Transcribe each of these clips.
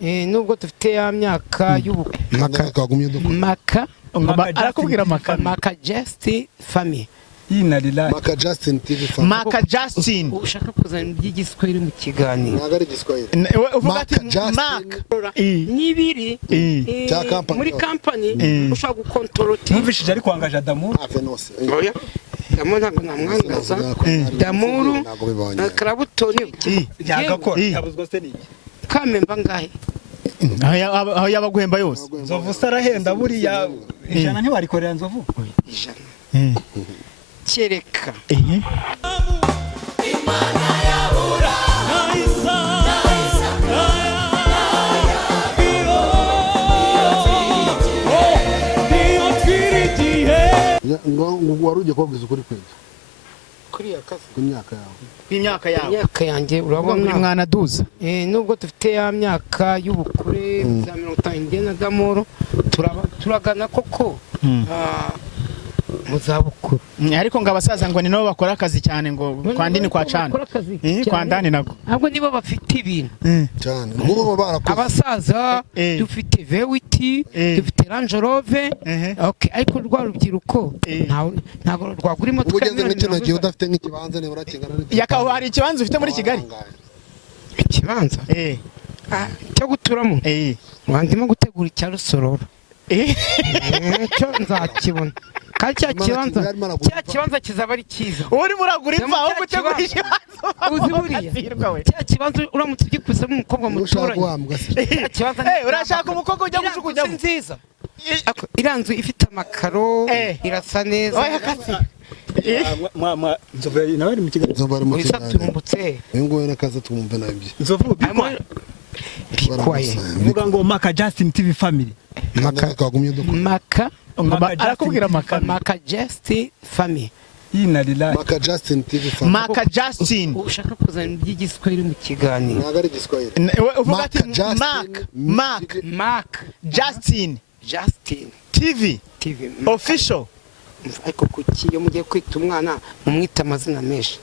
nubwo dufite ya myaka y'ubukwe maka arakubwira maka just family Maka Justin TV family. Maka Justin ushaka kuzana iby'igiswahili mu kiganiro Nagari giswahili. uvuga ati Mark nibiri muri company ushaka gukontorora numvishije ari kwangaje Damuru Avenose. oya Damuru ntabwo namwangaza Damuru na Karabutoni yagakora yabuzwa se niki kamemba ngahe aho yabaguhemba yose Nzovu sarahenda buriya ijana ntibarikorera Nzovu ijana kereka Imana yabura ngo waruje kubwiza ukuri kwezi. kuri yakazi Imyaka yawe. imyaka yanjye urabona mwana duza nubwo dufite ya myaka y'ubukure za 50 na Damuru turagana koko mu zabukuru ariko ngo abasaza ngo ni nabo bakora akazi cyane ngo kwa ndini kwa cana kwa ndani nako ahubwo nibo bafite ibintu Cyane. Ngo barakoze. abasaza dufite V8 dufite Range Rover okay ariko rwa rubyiruko ntago rwagura imodoka Ugeze n'ikino gihe udafite nk'ikibanza ne barakingana yakaho hari ikibanza ufite muri Kigali ikibanza cyo guturamo wandimo gutegura icya Rusororo cyo nzakibona kandi cya kibanza kizaba ari cyiza uri muragura imva aho gutegura ikibanza uzi buriya cya kibanza uramutse ugikusemo umukobwa muturanye cya kibanza urashaka umukobwa ujya gucukunyamo nziza iranzu ifite amakaro irasa neza mwa Nzovu nawe ari mu Kigali Nzovu ari mu Kigali turumbutse ngo nakaza tumumve nabyo Nzovu bikwaye vuga ngo Maka Justin TV family maka arakubwira maka just family Maka Justin TV family. Maka Justin ushaka kuzana iby'igiswahili mu kiganiro Nagari giswahili. uvuga ati Mark Justin TV official ariko kuki iyo mugiye kwita umwana mumwita amazina menshi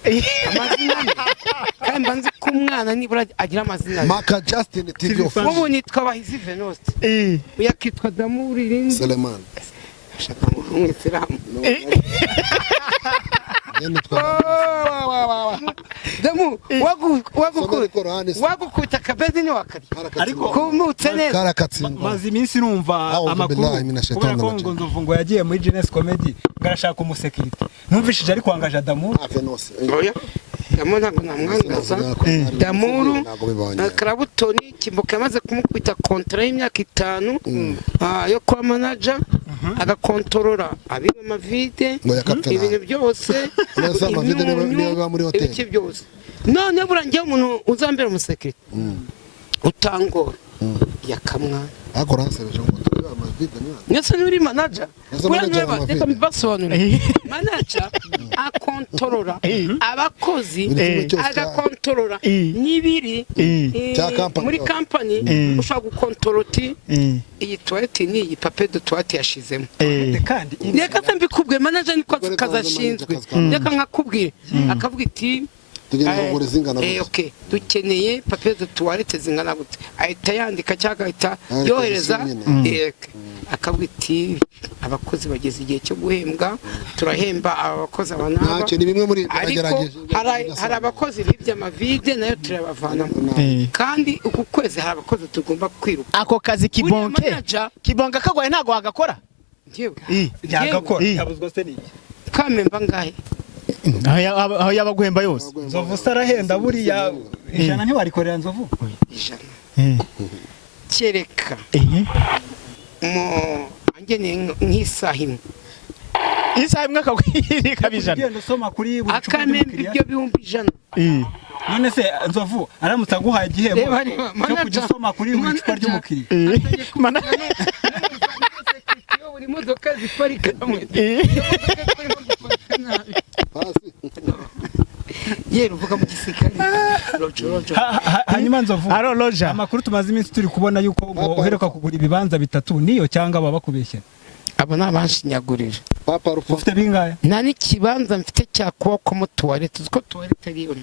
amazina kandi mbanzi ko umwana nibura agira amazina Maka Justin TV official. ubu nitwa Bahizi Venuste yakitwa Damuru irindi Suleiman. shaka mu Islam Damu wagukuta kabezi ni wakati ariko kumutse neza Karakatsindwa. maze iminsi numva amakuru kubera ko ngo Nzovu ngo yagiye muri Genius Comedy ngarashaka umusekirite numvishije ari kwangaje Damuru Avenose. oya Damuru ntabwo namwangaza Damuru na Karabutoni Kimboka yamaze kumukubita kontra y'imyaka 5 yo kwa manager agakontorora abiba amavide ibintu byose ibiki byose none burangiye umuntu uzambera umusekirite utangora yakamwa akora hasebeje ngo tuba amavide nyese n'uri manager reka mbasobanurire manager akontorora abakozi agakontorora nibiri muri company ushaka gukontorora iyi toilette ni iyi papier de toilette yashizemo kandi reka mbikubwe manager niko kazashinzwe reka nkakubwire akavuga iti okay dukeneye papier de toilette zingana gute ahita yandika cyangwa ahita yohereza akavuga iti abakozi bageze igihe cyo guhembwa turahemba abakozi abanaba ntacyo ni bimwe muri bagerageje hari abakozi bibye amavide nayo turabavanamo kandi uku kwezi hari abakozi tugomba kwiruka ako kazi kibonka kagwaye ntago wagakora yagakora yabuzwa se niki kamemba ngahe aho yabaguhemba yose Nzovu sarahenda buriya ijana ntibarikorera Nzovu ijana kereka angeneye nk'isaha imwe akabwira kabijana ugenda usoma kuri buri akamemba ibyo bihumbi 100 none se Nzovu aramutse aguhaye igihembo cyo kujya usoma kuri buri cupa ry'umukiriya buri modoka ziparika hamwe yero uvuga mu gisirikare hanyuma Nzovu Roger amakuru tumaze iminsi turi kubona yuko ngo uheruka kugura ibibanza bitatu niyo cyangwa baba bakubeshye abo nabanshinyagurira papa rufu ufite bingahe nta n'ikibanza mfite cya kuboko mu toilette uziko toilette ari yo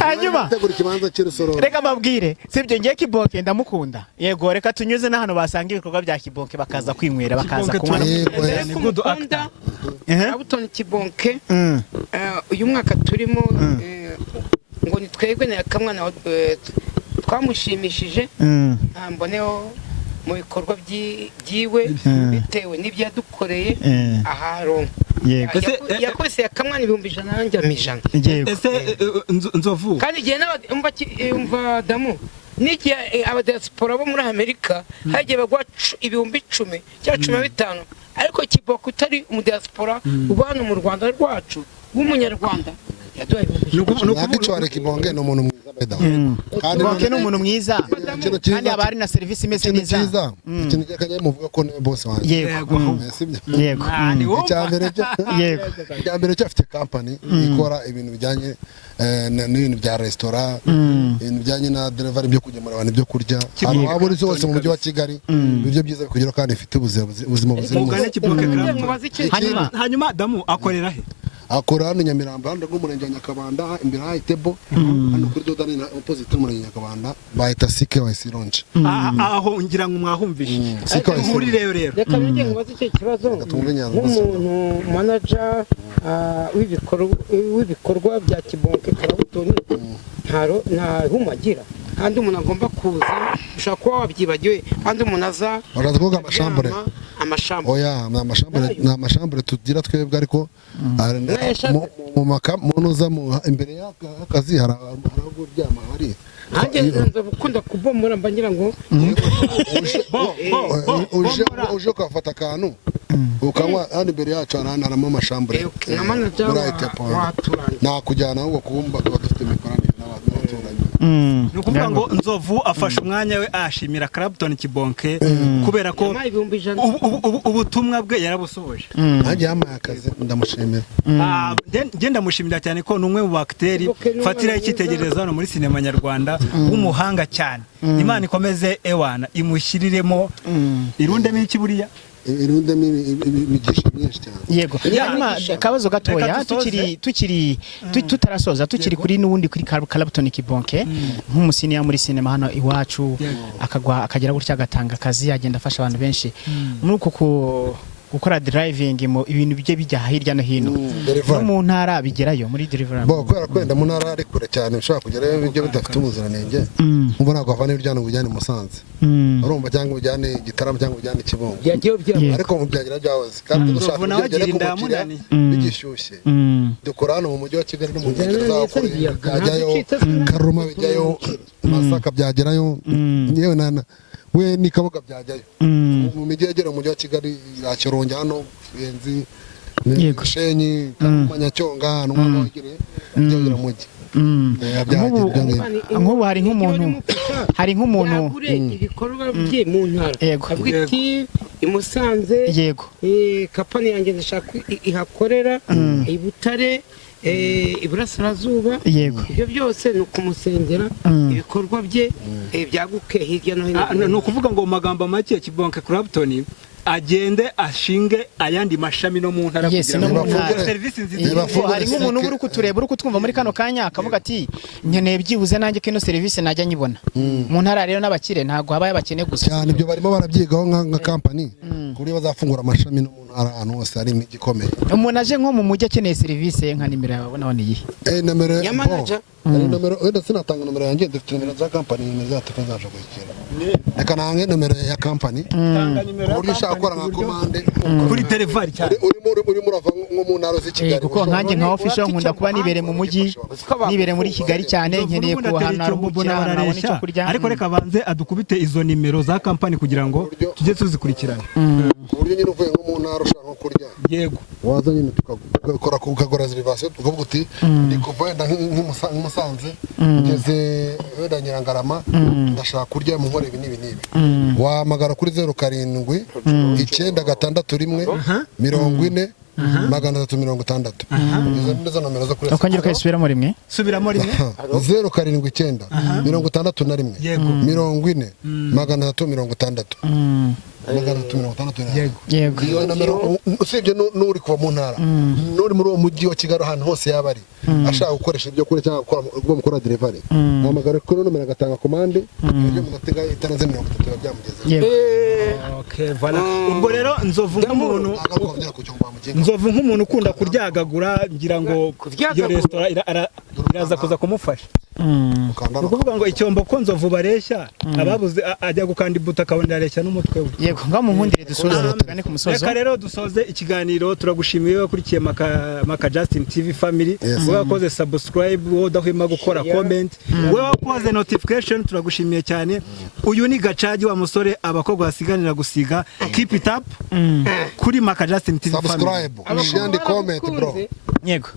hanyuma tegura ikibanza cy'Irusororo. reka mbabwire sibyo ngiye Kibonke ndamukunda yego reka tunyuze n'ahantu basanga ibikorwa bya Kibonke bakaza kwinywera bakaza kunywa ni good actor. Abutoni Kibonke uyu mwaka turimo ngo ni twebwe na Kamwana twamushimishije mboneho mu bikorwa byiwe bitewe n'ibyo yadukoreye aharo yakose Kamwana 100 nanjye 100 ese nzovu kandi igihe umva damu n'igihe abadiaspora bo muri Amerika hagiye bagwa 10,000 cyangwa 15 ariko Kibonke utari umudiaspora ubana mu Rwanda rwacu w'umunyarwanda yaduhaye Nagicware Kibonke ni umuntu mwiza beda. Kibonke ni umuntu mwiza kandi abari na service imeze neza. Ikintu cyakanye muvuga ko ni boss wanjye. Yego. Yego. Icyambere cyafite company ikora ibintu bijyanye n'ibintu bya restaurant, ibintu bijyanye na delivery byo kugemura abantu ibyo kurya. Abo uri zose mu mujyi wa Kigali ibyo byiza bikugira kandi ifite ubuzima buzima. hanyuma damu akorera he? Akora hano Nyamirambo hano rw'umurenge wa Nyakabanda imbere ha Itebo hano kuri Dodani na opposite y'umurenge wa Nyakabanda bahita Sike wa Sironje aho ngira ngo mwahumvishe muri rero reka njye ngubaze icyo kibazo nk'umuntu manager w'ibikorwa bya Kibonke Karabutoni nta humagira kandi umuntu agomba kuza ushaka kuba wabyibagiwe kandi umuntu aza baravuga amashambure oya na amashambure tugira twebwe ariko mu makamunuza imbere y'akazi harago byama hari nanjye nza gukunda kubomora mbangira ngo uje kwafata akantu ukanywa hano imbere yacu haramo amashambure nakujyana ahubwo kubumba tuba dufite imikoranire n'abaturanyi ni ukuvuga ngo nzovu afashe umwanya we ashimira Clapton Kibonke kubera ko ubutumwa bwe yarabusohoje nanjye yamaye akazi ndamushimira ngenda mushimira cyane ko numwe mu bakteri fatira icyitegererezo hano muri sinema nyarwanda w'umuhanga cyane Imana ikomeze ewana imushyiriremo irundemo ikiburiya irundemo imigisha myinshi cyane yego hanyuma kabazo gatoya tutarasoza tukiri kuri n'ubundi kuri Clapton Kibonke nk'umusiniya muri sinema hano iwacu akagera gutya agatanga akazi agenda afasha abantu benshi muri uko gukora driving mu ibintu bye bijya hirya no hino no mu ntara bigerayo muri delivery kubera kwenda mu ntara ari kure cyane ushaka kugerayo ibyo bidafite ubuziranenge umva ntabwo avana ibijyana ubujyane Musanze urumva cyangwa ubujyane Gitarama cyangwa ubujyane Kibungo ariko mu byagira byahoze kandi dushaka kugera ku mukiriya bigishyushye dukora hano mu mujyi wa Kigali no mu nkengero zaho kajyayo Karuma bijyayo Masaka byagerayo yewe nana we ni Kabuga byajyayo mu mijyi yegera mu mujyi wa Kigali yakironge hano Benzi Shenyi Manyacyonga n'umwana wagereye byagera mu mujyi nk'ubu hari nk'umuntu ibikorwa bye mu ntara abwiti imusanze yego kapani yanjye ndashaka ihakorera ibutare iburasirazuba ibyo byose ni ukumusengera ibikorwa bye byaguke hirya no hino ni ukuvuga ngo mu magambo make Kibonke Clapton agende ashinge ayandi mashami no mu ntara kugira ngo service nziza hari nk'umuntu uri kutureba uri kutwumva muri kano kanya akavuga ati nkeneye byibuze nanjye kino service najya nyibona mu ntara rero n'abakire ntago habaye abakene gusa cyane ibyo barimo barabyigaho nka company kuri bazafungura amashami no mu ntara ahantu hose hari imijyi ikomeye umuntu aje nko mu mujyi akeneye service nka nimero yawe nabone iyi nimero ya manager nimero wenda sinatanga nimero yanjye dufite nimero za company nimero za telefone zaje gukira reka nange nimero ya company uburyo ushaka gukora nka commande kuri delivery cyane uri murava nko mu ntara z'i Kigali kuko nkanjye nka official nkunda kuba nibere mu mujyi nibere muri Kigali cyane nkeneye kuhana rubukira nabone icyo kurya ariko reka banze adukubite izo nimero za company kugira ngo tujye tuzikurikirana uburyo nyine uvuye nko mu ntara ushaka nko kurya yego waza nyine tukakora reservation tukavuga uti ndi kuva wenda nk'Umusanze ngeze wenda Nyirangarama ndashaka kurya mu nkore ibi n'ibi wahamagara kuri 07 961 40 360 izo nizo nomero zo kuri ukongera ukayisubiramo rimwe 07 961 40 360 yego iyo nomero usibye n'uri kuva mu ntara n'uri muri uwo mujyi wa Kigali ahantu hose yaba ari ashaka gukoresha ibyo kuri cyangwa gukora delivery hamagara kuri nomero agatanga commande ibyo mu gatega itaranze 30 byamugeze okay voilà ubwo rero nzovu nk'umuntu ukunda kuryagagura ngira ngo iyo restaurant iraza kuza kumufasha ukuvuga ngo icyombo ko nzovu bareshya ababuze ajya gukanda ibuta akabona areshya n'umutwe we yego ngaho mu nkundire dusoze tugane ku musozo reka rero dusoze ikiganiro turagushimiye wakurikiye maka Justin TV family wowe wakoze subscribe wowe udahwema gukora comment wowe wakoze notification turagushimiye cyane uyu ni Gacaji wa musore abakobwa basiganira gusiga keep it up kuri maka Justin TV family subscribe share and comment bro yego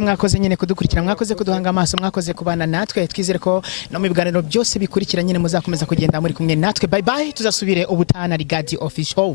mwakoze nyine kudukurikira mwakoze kuduhanga amaso mwakoze kubana natwe twizere ko no mu biganiro byose bikurikira nyine muzakomeza kugenda muri kumwe natwe bye bye tuzasubire ubutana Rigadi official